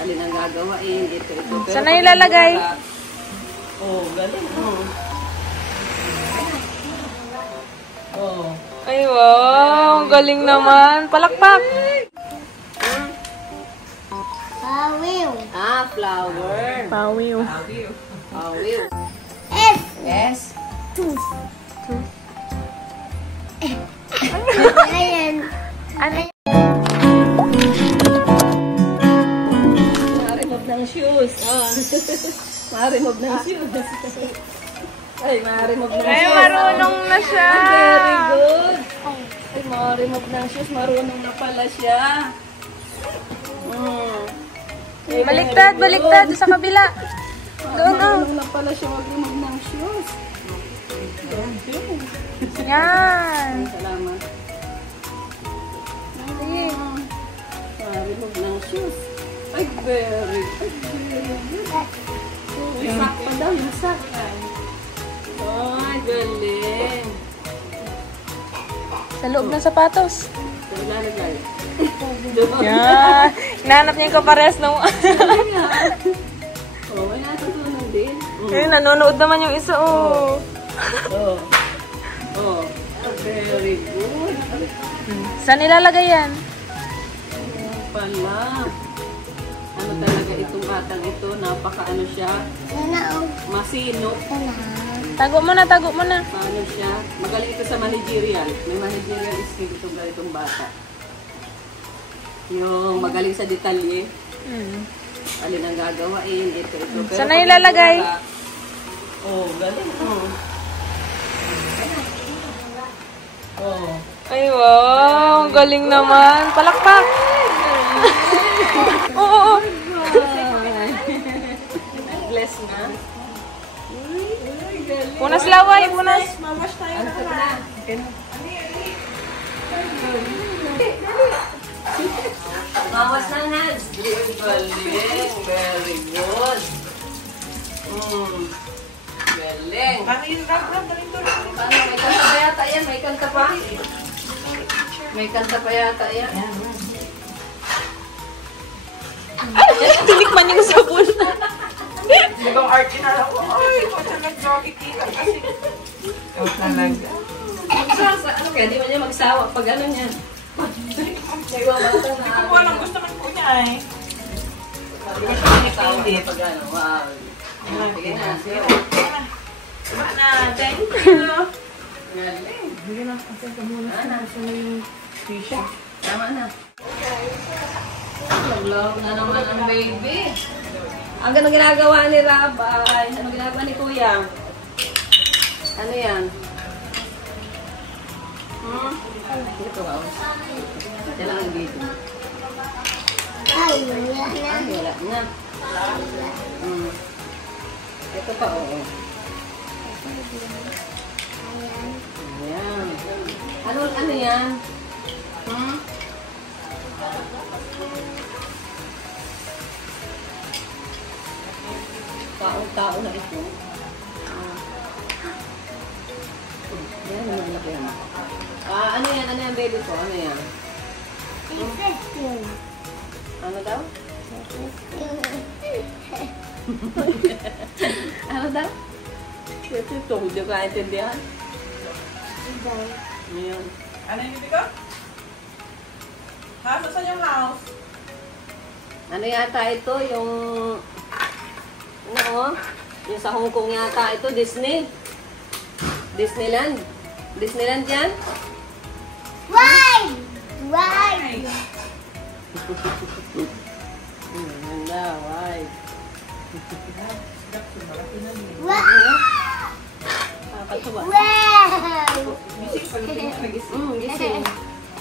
alin ang gagawain, ito. Pero saan na ilalagay? Oh, galing. Oh. Ay, wow. Galing naman. Palakpak. Pawiw. Ah, flower. Pawiw. Pawiw. S. Yes. Tooth. Ayan. Ano? Ma-remove ng shoes. Ma-remove ng shoes. Ay, ma-remove ng shoes. Ay, marunong na siya. Very good. Ay, ma-remove ng shoes. Marunong na pala siya. Ay, Baliktad, baliktad. Sa kabila. Doon, oh. marunong na pala siya mag-remove ng shoes. Yan. Salamat. Sige. Ma-remove ng shoes. Ay, very good. Masak pa daw, masak. Ay, galing. Sa loob ng sapatos. Ito lalagay. Yan. Hinahanap niya yung kapares ng... Oh, may natutunan din. Ayun, nanonood naman yung isa, oh. Oh. Oh. Very good. Saan ilalagay yan? Pala. Ano talaga itong batang ito? Napaka-ano siya? Masinop. Tago mo na, tago mo na. Paano siya? Magaling ito sa managerial. May managerial skill itong ganitong bata. Yung magaling sa detalye. Alin ang gagawain, ito. Pero saan na ilalagay? Oh, galing. Oh. Oh. Ay, wow. Galing naman. Palakpak. Oo, oo. Bless na. Punas laway, punas. Ano ka na? Mawas ng hands. Galing. Very good. Galing. Paano? May kanta pa yata yan? May kanta pa? May kanta pa yata yan? Tinikman yung sabon. Ibang art na lang. Ay, kung nag-jogging kita kasi. Oh, talaga. Ano kaya? Di ba niya magsawa pag ano niya? Hindi ko alam. Gusto man po niya eh. Hindi ko siya pinipindit. Pag ano, wow. Sige na. Diba na? Thank you. Galing. Hindi na. Kasi ito muna. Gusto na yung t-shirt. Tama na. Love na naman ang baby. Ang ganun ginagawa ni Rabay. Ano ginagawa ni Kuya? Ano yan? Ito ba? Yan lang ang dito. Ay, wala na. Ay, wala na. Ito pa, oo. Ayan. Ano yan? Tao na ito. Yan naman na yan. Ano yan? Ano yan, baby ko? Ano yan? Ano daw? Ano daw? Ito, hindi ko kaintindihan. Ayan. Ano yung ibig ko? Ha? Saan yung house? Ano yata ito? Yung... Ano? Yung sa Hong Kong yata ito, Disney. Disneyland. Disneyland yan? Why? Why? Ganda, why? Wow! Katuwa. Wow! Gising.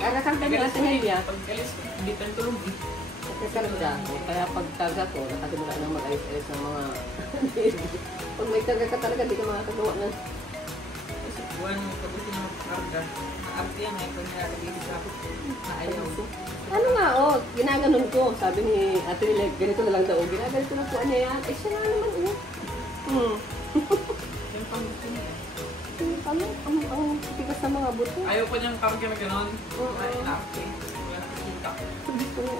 Kaya kang kanila sa Helia. Pagkalis, hindi tayo tulog eh. Nagkakarga ako. Kaya pagtaga ko, nakasimula nang mag-ayos-ayos ng mga... Pag may taga ka talaga, di ka makakagawa ng... Kasi buwan mo, kabuti na magkarga. Naarte yan eh, pag nilalagay sa ako. Naayaw. Ano nga, ginaganon ko. Sabi ni Ate Rilek, ganito na lang daw. Ginaganito na po, ano yan? Ay, siya nga naman, Yung pangbuti niya. Ang tigas sa mga buto. Ayaw ko niyang karga na gano'n. Ay, naarte. Wala nakikita. Gusto mo,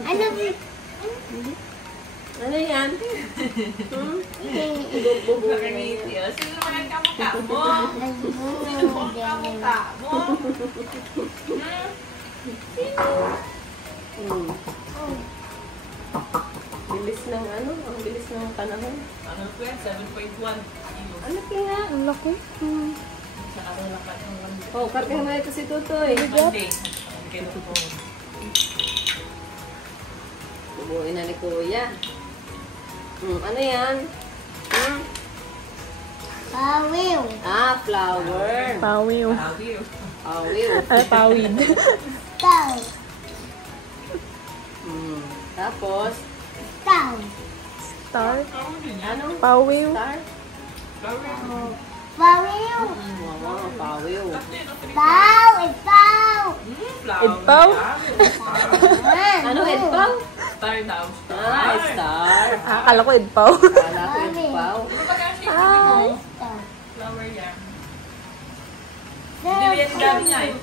Ano? Ano yan? Nakangiti. Sino naman ang kamukha mo? Sino po ang kamukha mo? Bilis ng ano? Ang bilis ng panahon. Ano po yan? 7.1 kilos. Ano kaya? Ang laki. Sa kakalakan ng Oh, kargahan na ito si Tutoy. Monday. Okay na po. Bubuin na ni Kuya. Ano yan? Pawiw. Ah, flower. Pawiw. Awiw. Awiw. Ay, pawid. Taw. Tapos, Taw. Star. ano? Pawiw. Star? Pawiw. Oo, pawiw. Taw. Itaw. Idpaw. Ano, edpaw? Star daw. Ah, star. Akala ko idpaw. Kala ko edpaw. Ay. Flower yan. Taw. Hindi yan dami niya eh.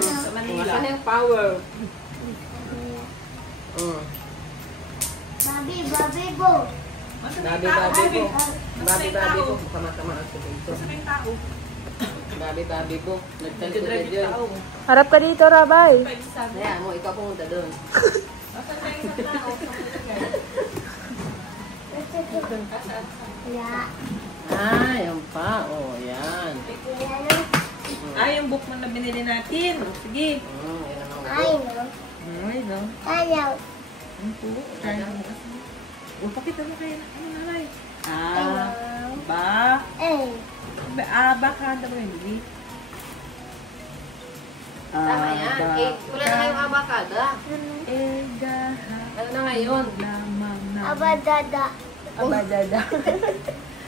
Sa Manila. Saan yung power? Babi, babi, bo. Babi, babi po. Babi, babi po. Baka matamaan sa dito. Saan yung tao? Babi, babi po. Nagtalikod Nagdadrive na yung dyan. tao. Harap ka dito, Rabay. Pwede sabi. Kaya mo, ikaw pumunta doon. Nasaan na yung tao? Ya. Ah, yan pa. Oh, yan. Yung book mo na binili natin. Sige. Yan ang Ay, mga no. Ay, no. Ayaw. Ang po. O, pakita mo kayo. Ano nanay? Ah, Ba? Eh. Baka daw hindi. tama yan. Wala na kayong abakada. Ano na ngayon? Lamang na. Abadada. Abadada.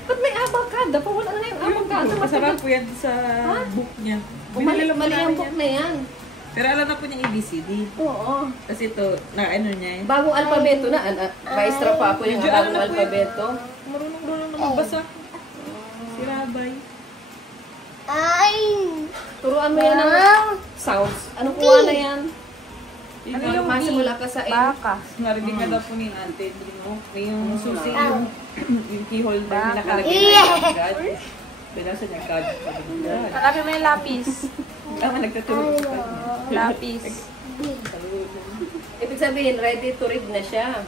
Ba't may abakada pa? Wala na kayong abakada. Masarap po yan sa book niya. Binili lang po Mali ang namin book yan. na yan. Pero alam na po niya ABCD. Oo. Kasi ito, na ano niya eh. Bagong alpabeto na. Maestra pa ako yung Medyo bagong ano na po alpabeto. Marunong na magbasa. Si Rabay. Ay. Turuan mo yan ng sounds. Anong kuha na yan? Ano yung Masimula ka sa A. Baka. Narinig ka daw po ni Ate Brino. Yung susi, yung keyhole na yung nakalagay Yeah. na God. Binasa niya God. God. Hanapin mo yung lapis. Tama, nagtatulog sa God. Lapis. Ibig sabihin, ready to read na siya.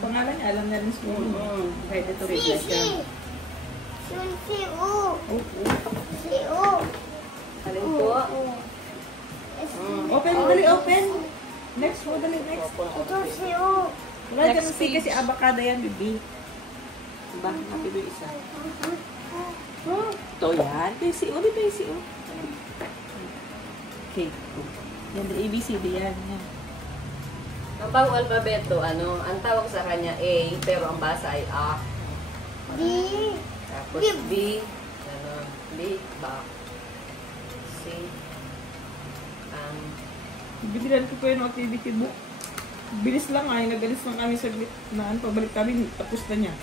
Pangalan niya, alam na rin sa mga. Ready to read na siya. Si U. Si U. Alin po? Open, dali, open. Next mo, dali, next. Ito si U. Wala dyan si kasi abakada yan, bibi. Diba? Happy do isa. Ito yan. Ito yung CO. Dito yung CO. Okay. Yan, the ABCD yan. Yan. Ang bagong alpabeto, ang tawag sa kanya A, pero ang basa ay A. D. Tapos B, B, ba, C, Bibilan ko po yung activity book. Bilis lang ay, nagalis lang kami saglit na pabalik kami, tapos na niya.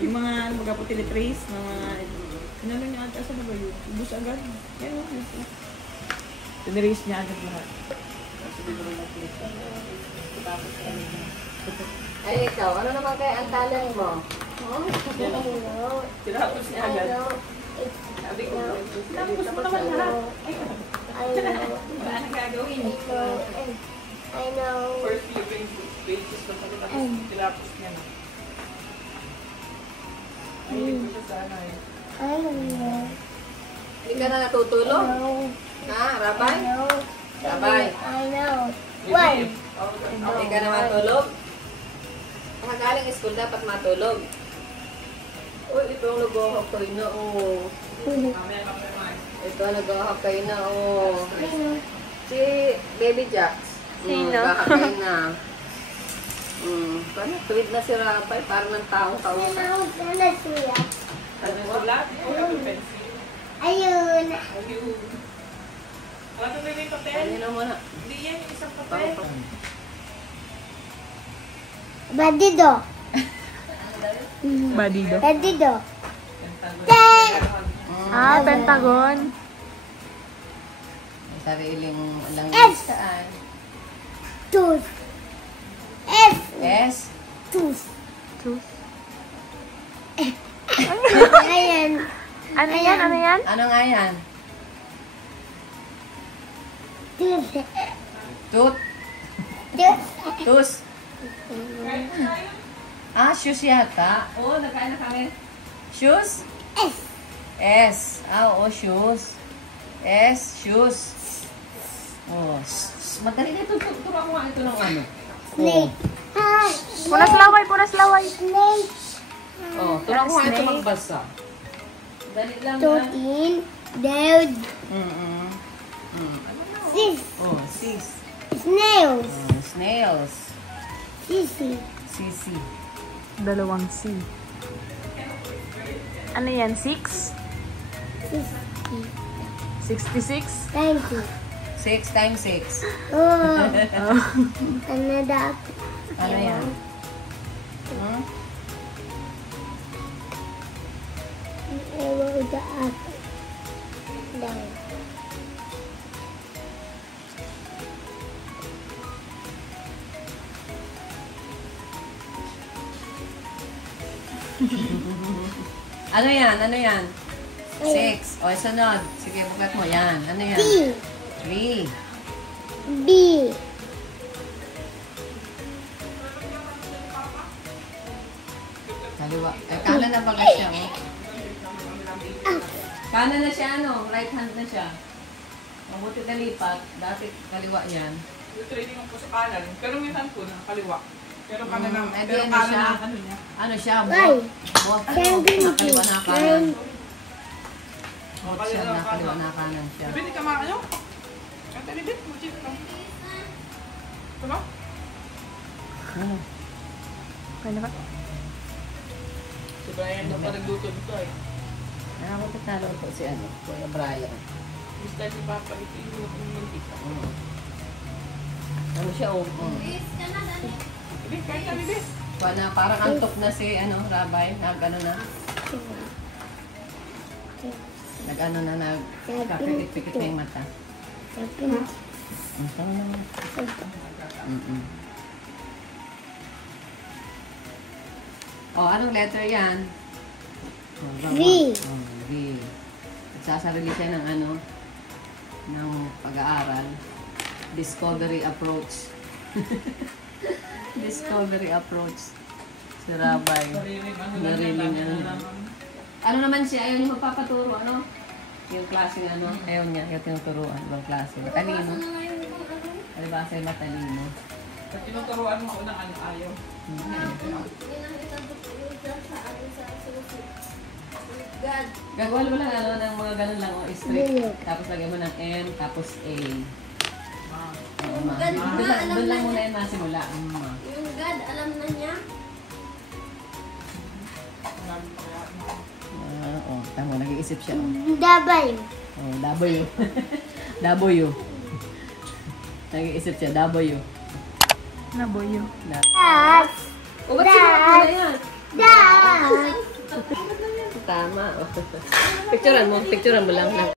Yung mga, po, teletrace, na mga, ano niya ata, saan na ba yun? Ubus agad. Yan, ubus na. Tinerace niya agad lahat. Tapos hindi ko rin na-click. Tapos, Ay, ikaw, ano naman kaya ang talent mo? tinapos niya agad. Sabi ko, tapos mo naman lahat. I know. Wala na gagawin. I know. First few pages pa sa tapos tinapos niya na. Ayun ko siya sa ano eh. I know. Hindi ka na natutulog? Ha, Rabay? Rabay? I know. Why? Hindi ka na matulog? Nakagaling school, dapat matulog. Uy, ito ang nag-ahap kayo na, oh. Ito ang nag-ahap kayo na, oh. Si Baby Jax. Sino? Nag-ahap kayo na. Parang tweet na si Rabay, parang ng taong kausap. Sana siya. Ano yung sulat? Yung pencil. Ayun. Ayun. Ano ba yung papel? Ano na muna? Hindi yan, yung isang papel. Badido. Badido. Badido. Ah, Pentagon. Sariling S. language saan? Tus. S. Tooth. Tooth. Ayan. Ano yan? Ano yan? Ano nga yan? Tooth. Tooth. Tooth. Tus. Shoes yata. Oo, nagkain na kami. Shoes? S. S. Oo, shoes. S, shoes. Oh, madali na ito. Turuan mo nga ito ng ano. Snake. Ah, Punas laway, punas laway. snake. Oh, turuan mo nga ito magbasa. Dali lang Tooth yan. in. Down. Sis. Oh, sis. Snails. Snails. Sissy. Sisi. Dalawang C. Ano yan? 6? Sissy. 66? Thank you. 6 times 6. Oh. Ano dapat? Ano yan? Ewan ko dapat. Down. Ano yan? Ano yan? Ay. 6. O, sunod. Sige, bukat mo. Yan. Ano yan? T. 3. B. Kaliwa. Kanan na ba siya? Oh? Kanan na siya, ano? Right hand na siya. Mabuti nalipat. Dati kaliwa yan. Yung training ko sa kanan. Pero minsan po na kaliwa. Pero kanan na. Eh, di Pero ano kanan siya? na ano niya. Ano siya? Why? Bot. Seventy. Nakaliwa na kanan. Nine. Bot siya. Nakaliwa na kanan siya. Sabi, hindi ka makaano? Kaya talibit, mag-chip lang. Diba? Ano? Okay na ba? Si Brian daw pa nagluto nito eh. Bakit naluto si ano? Kuya Brian. Gusto ni Papa ito yung mantika. Ano siya? Oh. Sabi, kaya talibit. Parang antok na si ano, Rabay. Nag-ano na. Nag-ano na. Nagkapikit-pikit na yung mata. Seven. Ang tama naman. Oh, anong letter yan? V. Oh, V. Nagsasarili siya ng ano, ng pag-aaral. Discovery approach. Discovery approach. Si Rabay. Nariling ano. Ano naman siya? Ayaw niya magpapaturo, ano? Yung klaseng ano, ayaw niya. Ayaw tinuturuan. Ibang klase. Matalino. Alibasa yung matalino. Pag tinuturuan mo ako ng ano ayaw. Gagawa mo lang ano, ng mga ganun lang, o strict. Tapos lagyan mo ng M, tapos A. Oo, ma. Doon lang muna yung masimula. Yung God, alam na niya. Oo, tama, nag-iisip siya. Dabay. Oh, W. W. Nag-iisip siya, W. Naboyo. Dad. O, ba't sinuot mo na yan? Dad. Tama. Picturean mo lang.